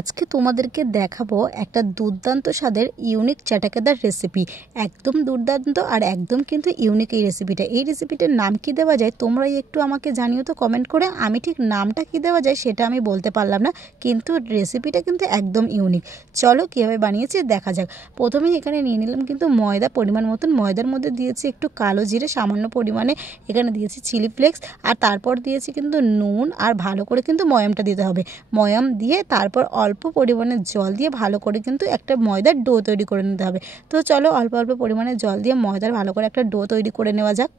আজকে তোমাদেরকে দেখাবো একটা দুর্দান্ত স্বাদের ইউনিক চাটাকেদার রেসিপি। একদম দুর্দান্ত আর একদম কিন্তু ইউনিক এই রেসিপিটা। এই রেসিপিটার নাম কি দেওয়া যায় তোমরাই একটু আমাকে জানিও তো কমেন্ট করে। আমি ঠিক নামটা কি দেওয়া যায় সেটা আমি বলতে পারলাম না, কিন্তু রেসিপিটা কিন্তু একদম ইউনিক। চলো কীভাবে বানিয়েছি দেখা যাক। প্রথমেই এখানে নিয়ে নিলাম কিন্তু ময়দা পরিমাণ মতন। ময়দার মধ্যে দিয়েছি একটু কালো জিরে সামান্য পরিমাণে, এখানে দিয়েছি চিলি ফ্লেক্স, আর তারপর দিয়েছি কিন্তু নুন, আর ভালো করে কিন্তু ময়ামটা দিতে হবে। ময়াম দিয়ে তারপর অল্প পরিমাণে জল দিয়ে ভালো করে কিন্তু একটা ময়দার ডো তৈরি করে নিতে হবে। তো চলো অল্প অল্প পরিমাণে জল দিয়ে ময়দার ভালো করে একটা ডো তৈরি করে নেওয়া যাক।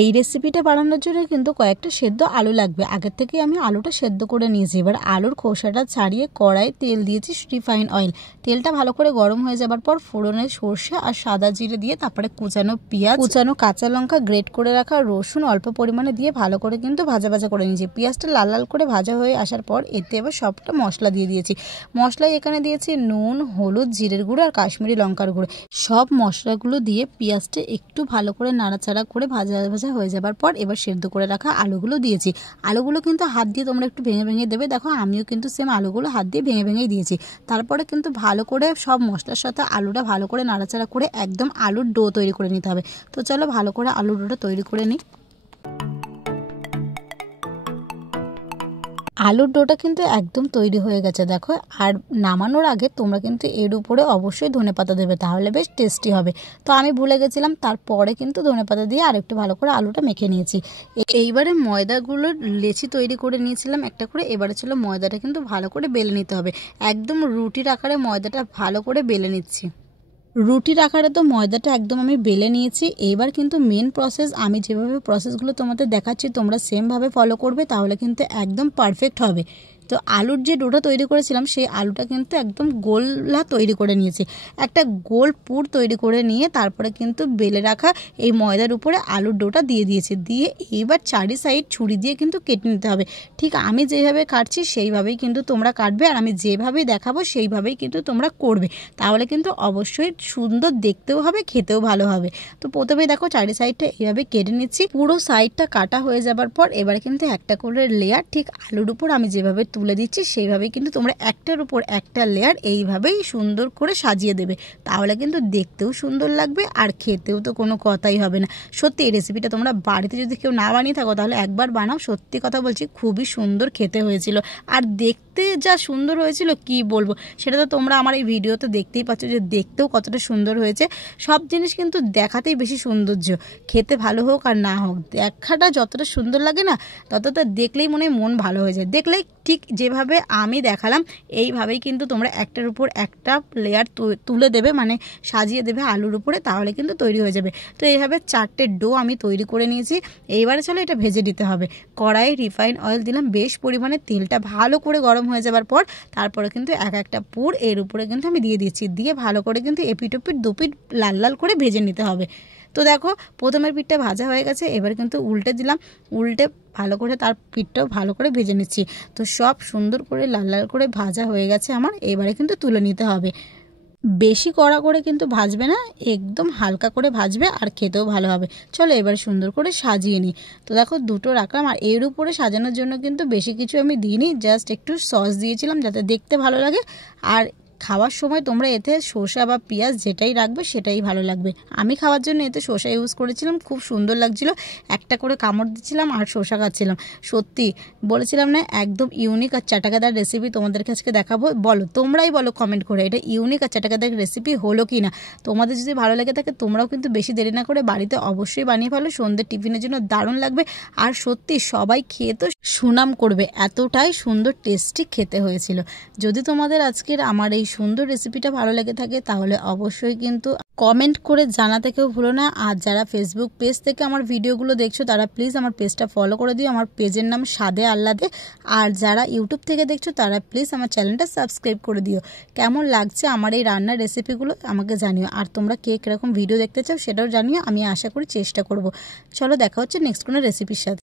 এই রেসিপিটা বানানোর জন্য কিন্তু কয়েকটা সেদ্ধ আলু লাগবে। আগের থেকে আমি আলুটা সেদ্ধ করে নিয়েছি। এবার আলুর খোসাটা ছাড়িয়ে কড়াই তেল দিয়েছি রিফাইন অয়েল। তেলটা ভালো করে গরম হয়ে যাবার পর ফোড়নে সর্ষে আর সাদা জিরে দিয়ে তারপরে কুচানো পেঁয়াজ, কুচানো কাঁচা লঙ্কা, গ্রেট করে রাখা রসুন অল্প পরিমাণে দিয়ে ভালো করে কিন্তু ভাজা ভাজা করে নিয়েছি। পেঁয়াজটা লাল লাল করে ভাজা হয়ে আসার পর এতে এবার সবটা মশলা দিয়ে দিয়েছি। মশলায় এখানে দিয়েছি নুন, হলুদ, জিরের গুঁড়ো আর কাশ্মীরি লঙ্কার গুঁড়ো। সব মশলাগুলো দিয়ে পেঁয়াজটা একটু ভালো করে নাড়াচাড়া করে ভাজা ভাজা হয়ে যাবার পর এবার সেদ্ধ করে রাখা আলুগুলো দিয়েছি। আলুগুলো কিন্তু হাত দিয়ে তোমরা একটু ভেঙে ভেঙে দেবে। দেখো আমিও কিন্তু সেম আলুগুলো হাত দিয়ে ভেঙে ভেঙেই দিয়েছি। তারপরে কিন্তু ভালো করে সব মশলার সাথে আলুটা ভালো করে নাড়াচাড়া করে একদম আলুর ডো তৈরি করে নিতে হবে। তো চলো ভালো করে আলুর ডোটা তৈরি করে নিই। আলুর ডোটা কিন্তু একদম তৈরি হয়ে গেছে দেখো। আর নামানোর আগে তোমরা কিন্তু এর উপরে অবশ্যই ধনেপাতা দেবে, তাহলে বেশ টেস্টি হবে। তো আমি ভুলে গেছিলাম, তারপরে কিন্তু ধনেপাতা দিয়ে আর একটু ভালো করে আলুটা মেখে নিয়েছি। এইবারে ময়দাগুলোর লেচি তৈরি করে নিয়েছিলাম একটা করে। এবারে ছিল ময়দাটা কিন্তু ভালো করে বেলে নিতে হবে। একদম রুটির আকারে ময়দাটা ভালো করে বেলে নিচ্ছি। রুটির আকারে তো ময়দাটা একদম আমি বেলে নিয়েছি। এবার কিন্তু মেন প্রসেস, আমি যেভাবে প্রসেসগুলো তোমাদের দেখাচ্ছি তোমরা সেমভাবে ফলো করবে, তাহলে কিন্তু একদম পারফেক্ট হবে। তো আলুর যে ডোটা তৈরি করেছিলাম সেই আলুটা কিন্তু একদম গোলা তৈরি করে নিয়েছি। একটা গোল পুর তৈরি করে নিয়ে তারপরে কিন্তু বেলে রাখা এই ময়দার উপরে আলুর ডোটা দিয়ে দিয়েছি। দিয়ে এইবার চারি সাইড ছুরি দিয়ে কিন্তু কেটে নিতে হবে। ঠিক আমি যেভাবে কাটছি সেইভাবেই কিন্তু তোমরা কাটবে, আর আমি যেভাবেই দেখাবো সেইভাবেই কিন্তু তোমরা করবে। তাহলে কিন্তু অবশ্যই সুন্দর দেখতেও হবে, খেতেও ভালো হবে। তো প্রথমে দেখো চারি সাইডটা এইভাবে কেটে নিচ্ছি। পুরো সাইডটা কাটা হয়ে যাবার পর এবার কিন্তু একটা করে লেয়ার ঠিক আলুর উপর আমি যেভাবে তুলে দিচ্ছি সেইভাবেই কিন্তু তোমরা একটার উপর একটা লেয়ার এইভাবেই সুন্দর করে সাজিয়ে দেবে। তাহলে কিন্তু দেখতেও সুন্দর লাগবে আর খেতেও তো কোনো কথাই হবে না। সত্যি এই রেসিপিটা তোমরা বাড়িতে যদি কেউ না বানিয়ে থাকো তাহলে একবার বানাও। সত্যি কথা বলছি, খুবই সুন্দর খেতে হয়েছিল। আর দেখতে যা সুন্দর হয়েছিল কি বলবো, সেটা তো তোমরা আমার এই ভিডিওতে দেখতেই পাচ্ছ যে দেখতেও কতটা সুন্দর হয়েছে। সব জিনিস কিন্তু দেখাতেই বেশি সৌন্দর্য, খেতে ভালো হোক আর না হোক, দেখাটা যতটা সুন্দর লাগে না ততটা দেখলেই মনে হয় মন ভালো হয়ে যায়। দেখলেই ঠিক যেভাবে আমি দেখালাম এইভাবেই কিন্তু তোমরা একটার উপর একটা লেয়ার তুলে দেবে, মানে সাজিয়ে দেবে আলুর উপরে, তাহলে কিন্তু তৈরি হয়ে যাবে। তো এইভাবে চারটে ডো আমি তৈরি করে নিয়েছি। এইবারে চলো এটা ভেজে দিতে হবে। কড়াই রিফাইন অয়েল দিলাম বেশ পরিমাণে, তেলটা ভালো করে গরম হয়ে যাবার পর তারপরে কিন্তু এক একটা পুর এর উপরে কিন্তু আমি দিয়ে দিচ্ছি। দিয়ে ভালো করে কিন্তু এপিট ওপিট দুপিট লাল লাল করে ভেজে নিতে হবে। তো দেখো প্রথমের পিঠটা ভাজা হয়ে গেছে, এবার কিন্তু উল্টে দিলাম। উল্টে ভালো করে তার পিঠটাও ভালো করে ভেজে নিচ্ছি। তো সব সুন্দর করে লাল লাল করে ভাজা হয়ে গেছে আমার। এবারে কিন্তু তুলে নিতে হবে। বেশি কড়া করে কিন্তু ভাজবে না, একদম হালকা করে ভাজবে আর খেতেও ভালো হবে। চলো এবার সুন্দর করে সাজিয়ে নিই। তো দেখো দুটো রাখলাম, আর এর উপরে সাজানোর জন্য কিন্তু বেশি কিছু আমি দিইনি, জাস্ট একটু সস দিয়েছিলাম যাতে দেখতে ভালো লাগে। আর খাওয়ার সময় তোমরা এতে শসা বা পেঁয়াজ যেটাই রাখবে সেটাই ভালো লাগবে। আমি খাওয়ার জন্য এতে শসা ইউজ করেছিলাম, খুব সুন্দর লাগছিল। একটা করে কামড় দিচ্ছিলাম আর শসা খাচ্ছিলাম। সত্যি বলেছিলাম না একদম ইউনিক আর চাটাকাদার রেসিপি তোমাদেরকে আজকে দেখাবো। বলো, তোমরাই বলো কমেন্ট করে এটা ইউনিক আর চাটাকাদার রেসিপি হলো কি না। তোমাদের যদি ভালো লেগে থাকে তোমরাও কিন্তু বেশি দেরি না করে বাড়িতে অবশ্যই বানিয়ে ফেলো। সন্ধ্যের টিফিনের জন্য দারুণ লাগবে। আর সত্যি সবাই খেয়ে তো সুনাম করবে, এতটাই সুন্দর টেস্টি খেতে হয়েছিল। যদি তোমাদের আজকের আমার এই সুন্দর রেসিপিটা ভালো লেগে থাকে তাহলে অবশ্যই কিন্তু কমেন্ট করে জানাতে কেউ ভুলো না। আর যারা ফেসবুক পেজ থেকে আমার ভিডিওগুলো দেখছো তারা প্লিজ আমার পেজটা ফলো করে দিও। আমার পেজের নাম স্বাদে আহ্লাদে। আর যারা ইউটিউব থেকে দেখছো তারা প্লিজ আমার চ্যানেলটা সাবস্ক্রাইব করে দিও। কেমন লাগছে আমার এই রান্নার রেসিপিগুলো আমাকে জানিও। আর তোমরা কে কিরকম ভিডিও দেখতে চাও সেটাও জানিও, আমি আশা করি চেষ্টা করব। চলো দেখা হচ্ছে নেক্সট কোনো রেসিপির সাথে।